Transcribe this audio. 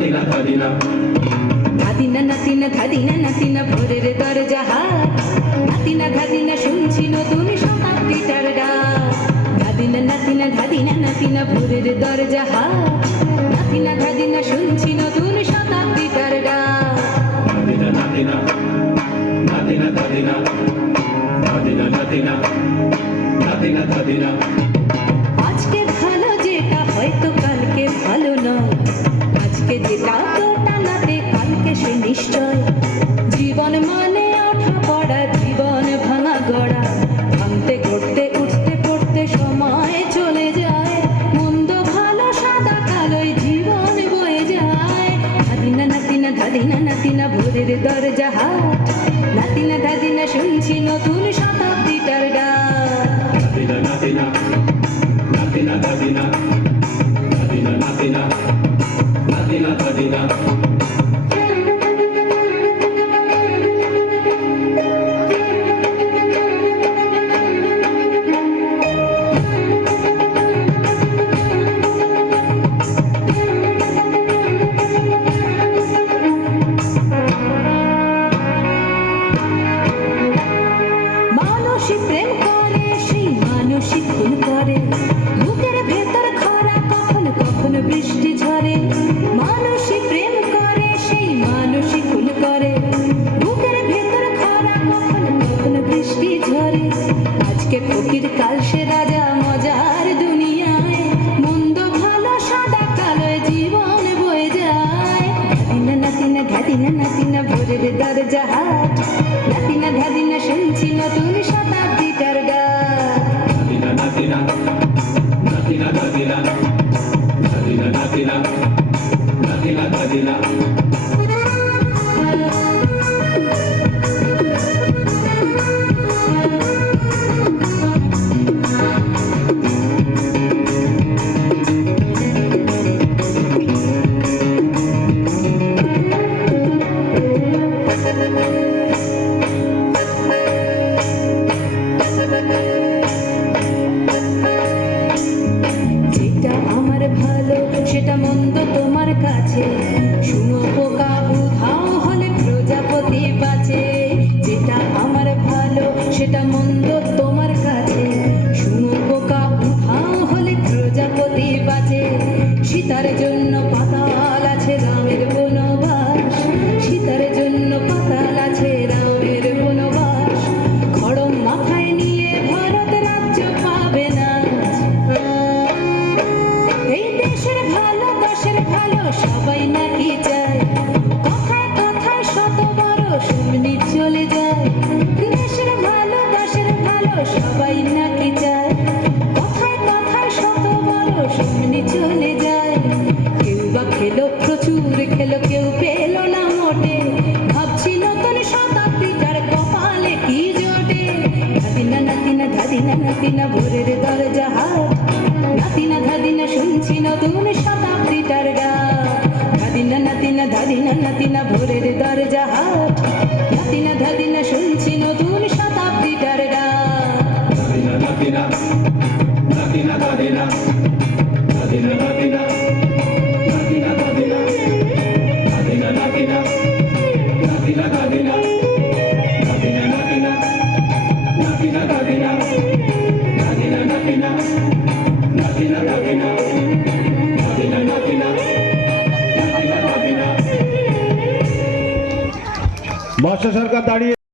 ধাদিনা নাতিনা ধাদিনা নাতিনা ভোরের দরজা হাট, নাতিনা ধাদিনা শুনছি নতুন শতাব্দীটার ডাক। ধাদিনা নাতিনা ধাদিনা নাতিনা ভোরের দরজা হাট, নাতিনা ধাদিনা শুনছি নতুন শতাব্দীটার ডাক। নাতিনা নাতিনা নাতিনা ধাদিনা নাতিনা নাতিনা নাতিনা ধাদিনা। আজকে ভালো যেটা হয়তো কালকে ভালো নয়, আজকে যেটা তো টানাতে কালকে সে নিশ্চয়। জীবন মানে ওঠা পড়া, জীবন ভাঙা গড়া, ভাঙতে গড়তে উঠতে পড়তে সময় চলে যায়। মন্দ ভালো সাদা কালোই জীবন বয়ে যায়। ধাদিনা নাতিনা ধাদিনা নাতিনা ভোরের দরজা হাট, নাতিনা ধাদিনা শুনছি নতুন শতাব্দীটার ডাক। নাতিনা নাতিনা নাতিনা ধাদিনা নাতিনা নাতিনা নাতিনা ধাদিনা। মানুষই প্রেম করে, সেই মানুষই খুন করে, বুকের ভেতর খরা কখনো কখনো বৃষ্টি ঝরে। মানুষই প্রেম করে, সেই মানুষই খুন করে, বুকের ভেতর খরা কখনো কখনো বৃষ্টি ঝরে। আজকে ফকির কাল সে রাজা মজার দুনিয়ায়, মন্দ ভালো সাদা কালো জীবন বয়ে যায়। ধাদিনা নাতিনা ধাদিনা নাতিনা ভোরের দরজা হাট, নাতিনা ধাদিনা শুনছি নতুন শতাব্দীটার ডাক। নাতিনা নাতিনা নাতিনা ধাদিনা নাতিনা নাতিনা নাতিনা ধাদিনা। যেটা আমার ভালো সেটা মন্দ তোমার কাছে, শুঁয়োপোকা উধাও হলে প্রজাপতি বাঁচে। যেটা আমার ভালো সেটা মন্দ তোমার কাছে, শুঁয়োপোকা উধাও হলে প্রজাপতি বাঁচে। সীতার জন্য পাতাল আছে রামের বনবাস, সীতার জন্য পাতাল আছে রামের বনবাস। খড়ম মাথায় নিয়ে ভারত রাজ্য পাবে না। এই দেশের ভালো দশের ভালো সবাই নাকি চায়, কথায় কথায় শত বড় শুনি চলে যায়। দেশের ভালো দশের ভালো সবাই নাকি চায়, কথায় কথায় শত বড় শুনি চলে যায়। কেউ বা খেলো প্রচুর খেলো, কেউ পেল না মোটে, ভাবছি নতুন শতাব্দীটার কপালে কি জোটে। ধাদিনা নাতিনা ধাদিনা নাতিনা ভোরের দরজা হাট, নাতিনা ধাদিনা শুনছি নতুন শতাব্দীটার ডাক। ধাদিনা নাতিনা ধাদিনা নাতিনা ভোরের দরজা হাট, নাতিনা ধাদিনা শুনছি নতুন শতাব্দীটার ডাক। নাতিনা নাতিনা নাতিনা ধাদিনা নাতিনা নাতিনা নাতিনা ধাদিনা নাতিনা নাতিনা নাতিনা ধাদিনা নাতিনা নাতিনা নাতিনা ধাদিনা নাতিনা নাতিনা নাতিনা ধাদিনা নাতিনা নাতিনা নাতিনা ধাদিনা। বর্ষা সরকার দাঁড়িয়ে